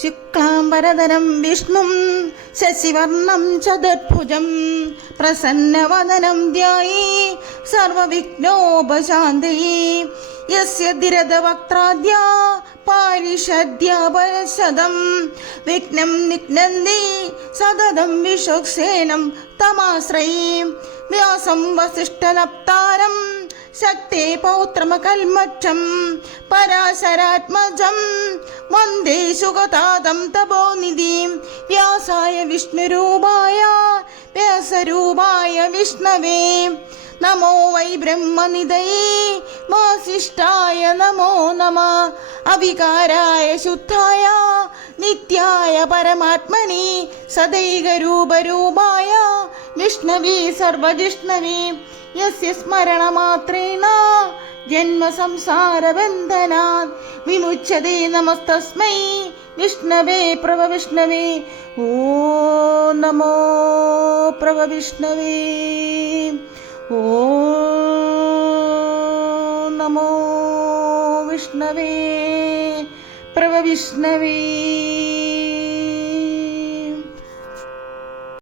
ശുക്ലാംബരധരം വിഷ്ണും ശശിവർണം ചതുർഭുജം പ്രസന്നവദനം ധ്യായേ സർവവിഘ്നോപശാന്തയേ യസ്യ ധിരതവക്ത്രാദ്യാ പാരിഷദ്യാപരശതം വിഘ്നം നിഘ്നന്തി സതതം വിശ്വക്സേനം തമാശ്രയേ വ്യാസം വസിഷ്ഠനപ്താരം ശക്തേ പൗത്രമകൽമറ്റം പരാശരാത്മജം വന്ദേ സുഗതാദം തപോനിധിം വ്യാസായ വിഷ്ണുരൂപായ വ്യാസരൂപായ വിഷ്ണവേ നമോ വൈ ബ്രഹ്മനിധയേ വാസിഷ്ഠായ നമോ നമഃ അവികാരായ ശുദ്ധായ നിത്യായ പരമാത്മനി സദൈകരൂപരൂപായ വിഷ്ണവേ സർവജിഷ്ണവേ യസ്യ സ്മരണമാത്രേണ ജന്മസംസാരബന്ധനാത് വിമുച്യതേ നമസ്തസ്മൈ വിഷ്ണവേ പ്രഭവിഷ്ണവേ ഓം നമോ പ്രഭവിഷ്ണവേ ഓം നമോ വിഷ്ണവേ പ്രഭവിഷ്ണവേ.